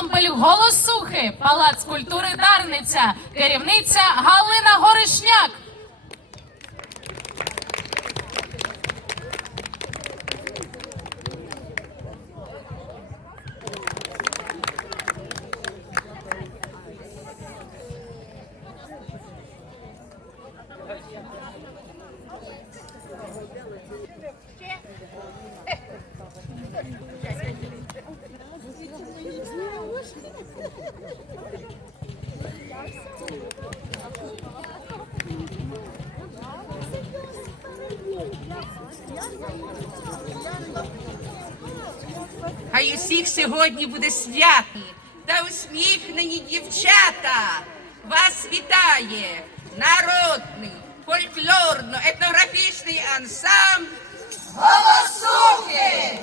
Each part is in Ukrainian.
ансамбль голосухи, палац культури Дарниця, керівниця Галина Горишняк. Хай усіх сьогодні буде свято та усміхнені дівчата. Вас вітає народний фольклорно-етнографічний ансамбль Голосухи!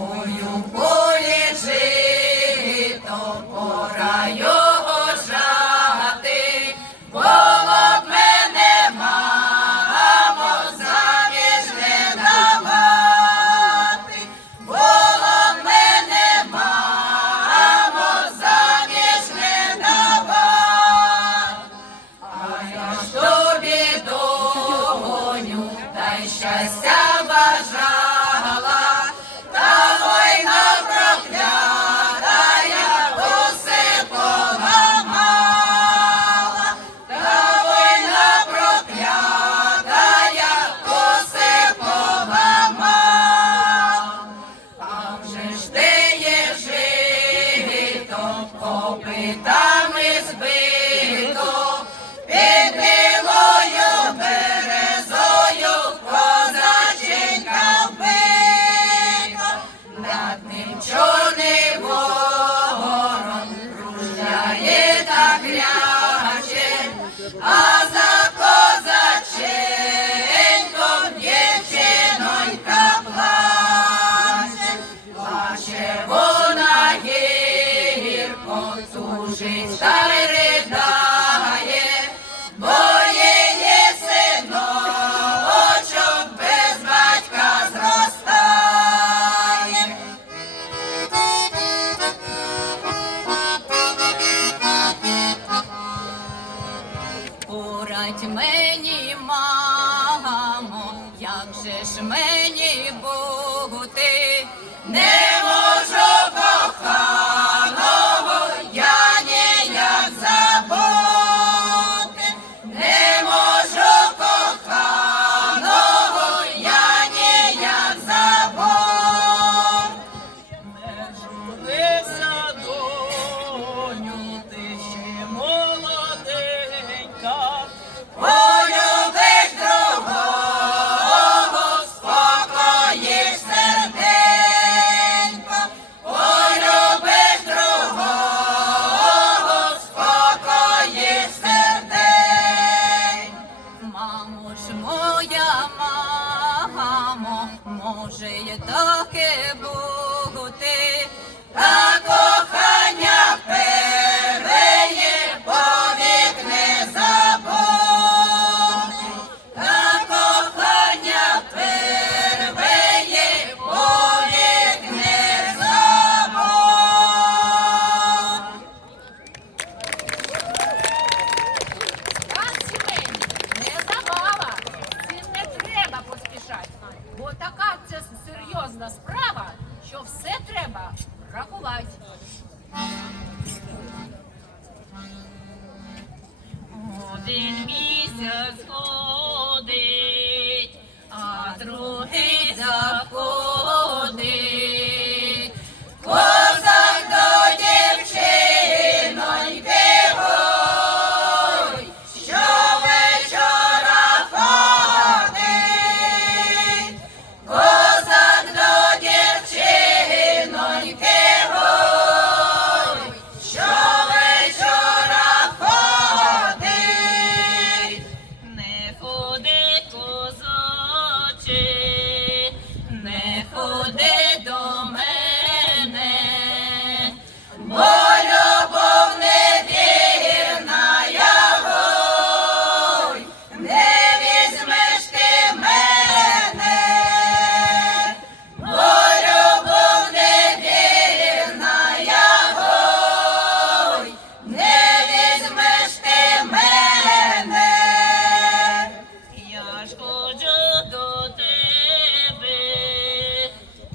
Ой, у полі жито по району Мать мені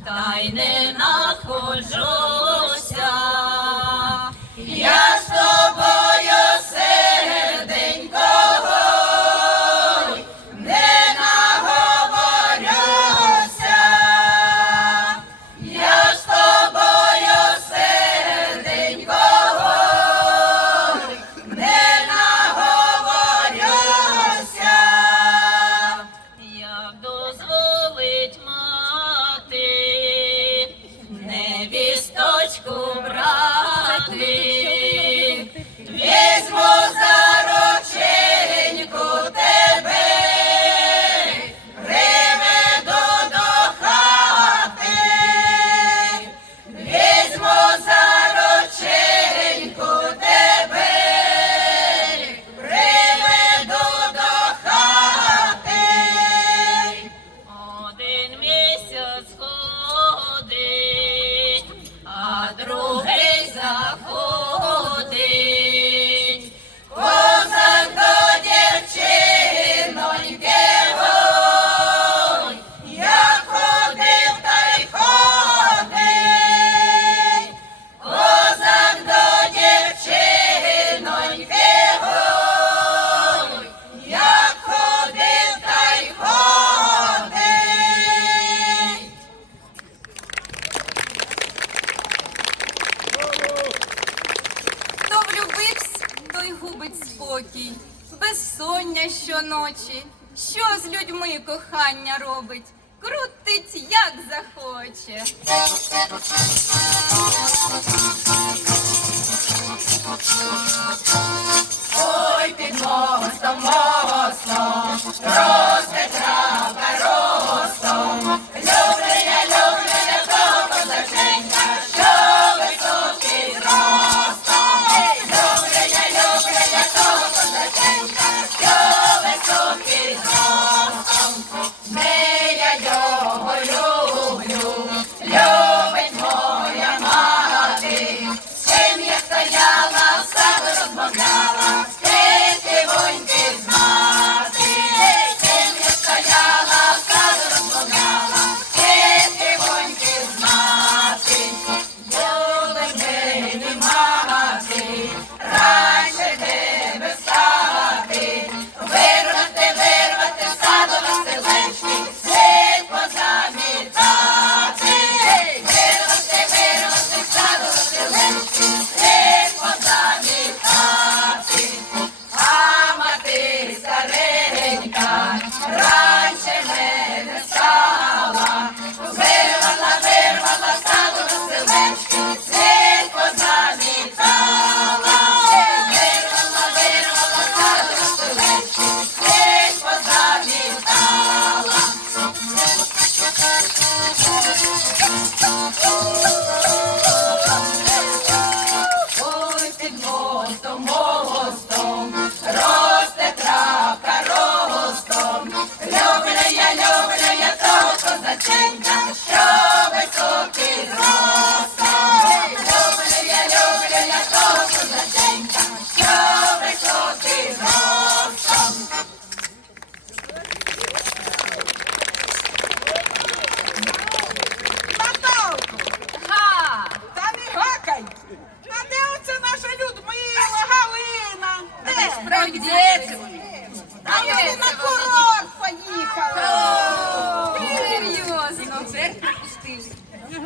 та й надходжу.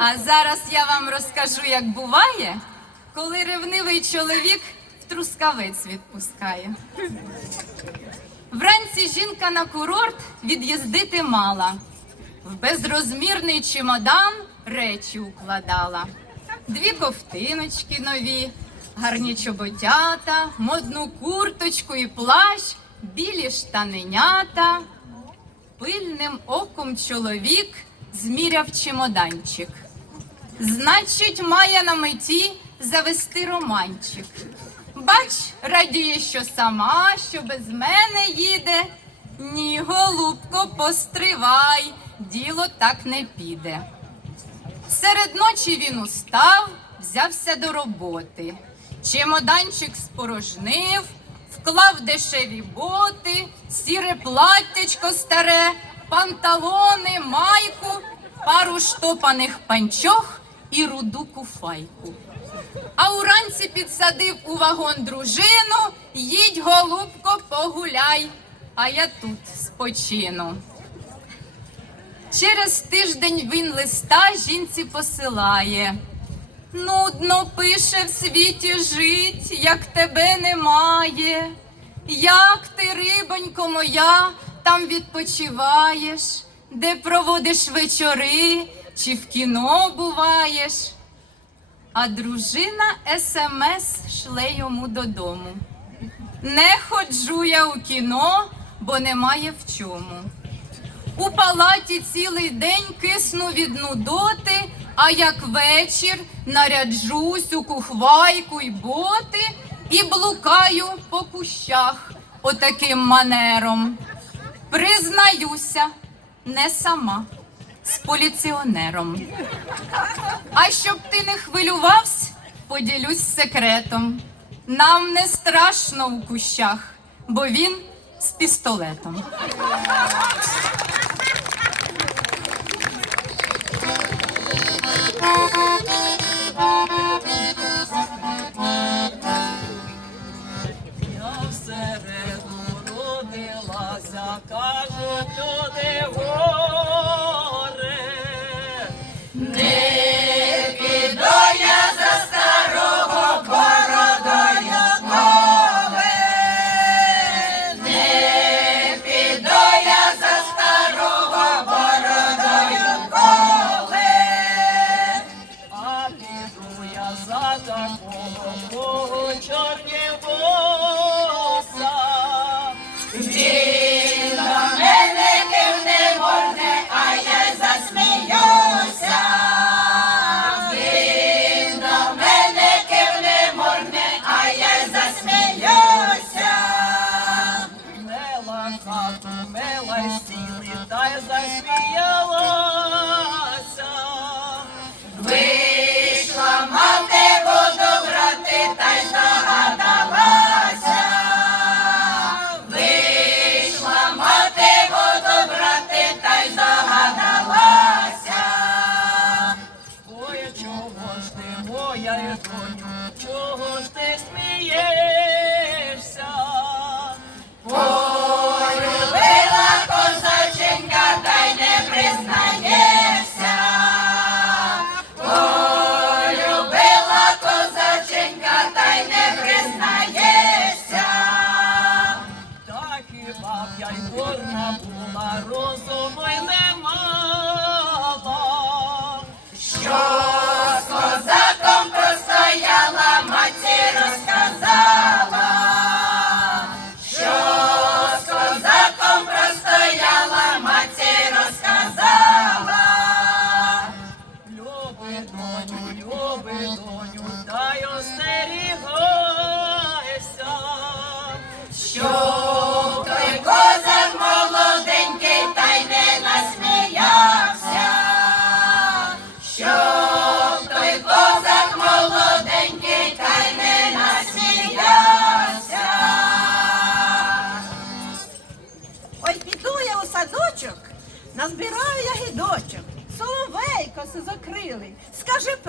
А зараз я вам розкажу, як буває, коли ревнивий чоловік в трускавець відпускає. Вранці жінка на курорт від'їздити мала, в безрозмірний чемодан речі укладала, дві ковтиночки нові, гарні чоботята, модну курточку і плащ, білі штаненята. Пильним оком чоловік зміряв чемоданчик значить, має на меті завести романчик. Бач, радіє, що сама, що без мене їде. Ні, голубко, постривай, діло так не піде. Серед ночі він устав, взявся до роботи. Чемоданчик спорожнив, вклав дешеві боти, сіре платтячко старе, панталони, майку, пару штопаних панчох і руду куфайку. А уранці підсадив у вагон дружину, їдь, голубко, погуляй, а я тут спочину. Через тиждень він листа жінці посилає. Нудно пише в світі жить, як тебе немає. Як ти, рибонько моя, там відпочиваєш, де проводиш вечори, чи в кіно буваєш. А дружина смс шле йому додому. Не ходжу я у кіно, бо немає в чому. У палаті цілий день кисну від нудоти, а як вечір наряджусь у кухвайку й боти і блукаю по кущах отаким манером. Признаюся, не сама, з поліціонером. А щоб ти не хвилювався, поділюсь секретом. Нам не страшно у кущах, бо він з пістолетом. Я всереду родилася, кажуть люди Так і баб я й горна була, розуму й не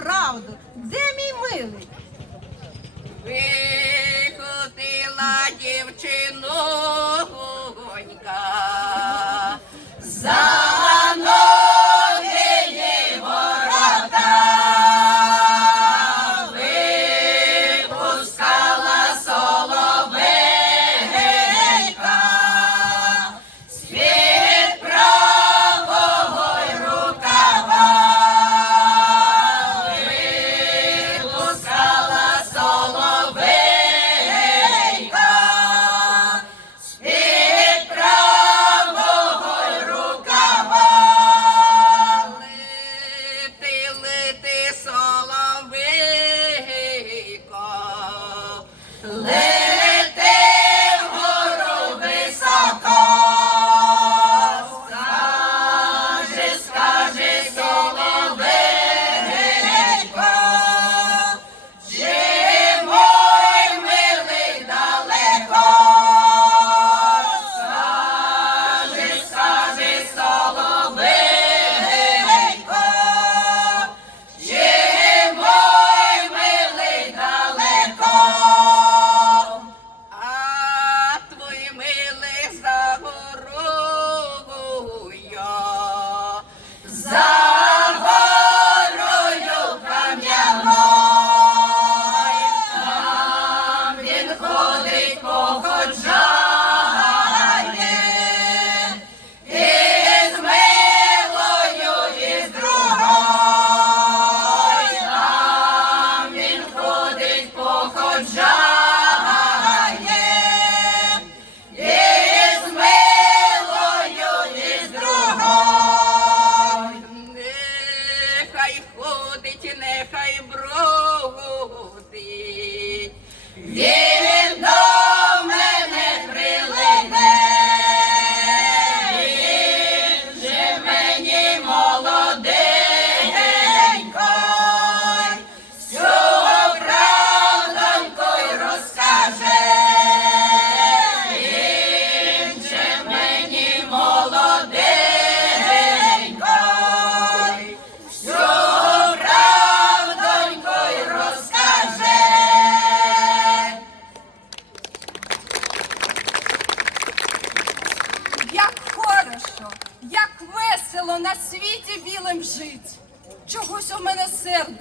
правду, де мій милий? Вихотила дівчинонька за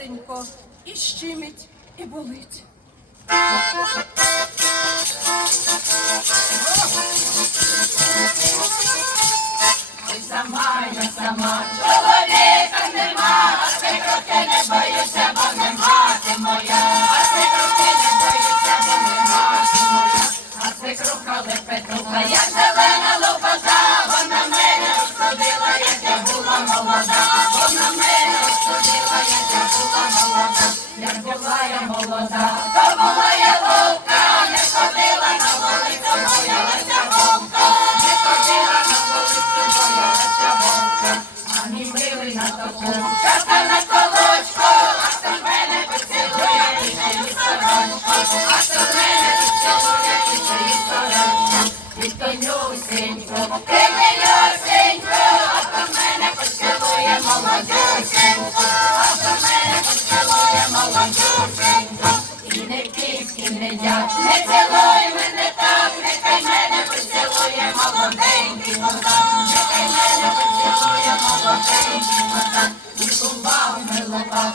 серденько і щемить, і болить. Сама я сама, чоловіка нема, а ти трохи не боюся, бо нема ти моя, а ти трохи не боюся, бо нема ти моя, а ти круха лепетуха, як зелена молодюсенько, а то мене поцілує молодюсенько, і не і не я, не цілуй мене так, нехай мене поцілує молоденький козак, нехай мене поцілує молоденький козак, і кував милував,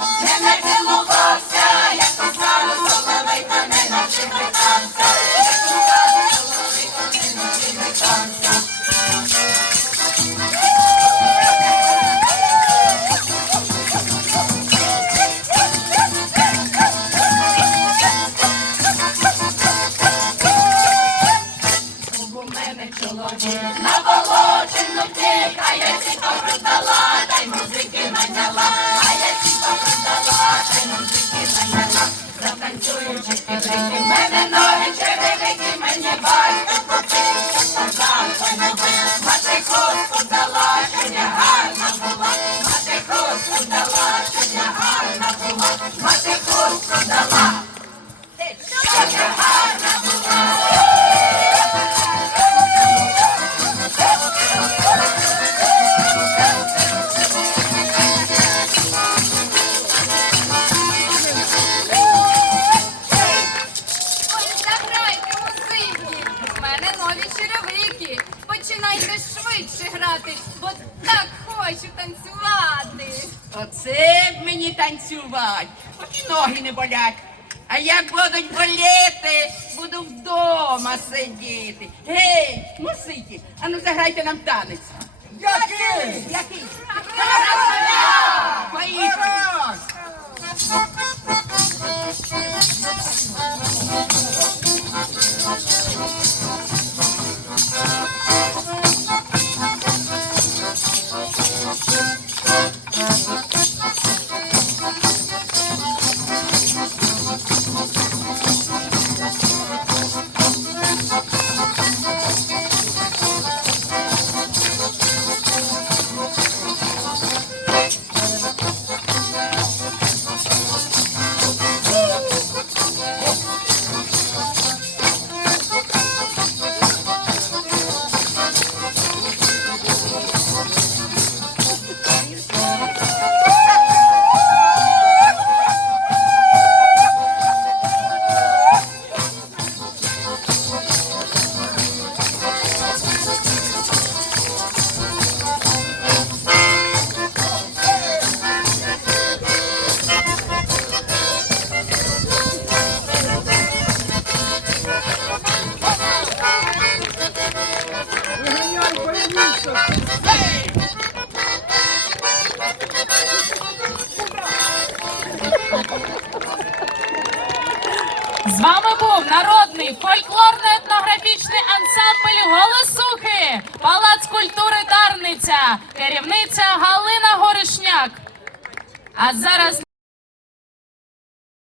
б мені танцювати, ноги не болять. А як будуть боліти, буду вдома сидіти. Гей, мусики, а ну заграйте нам танець. Який? Який? Поїхали.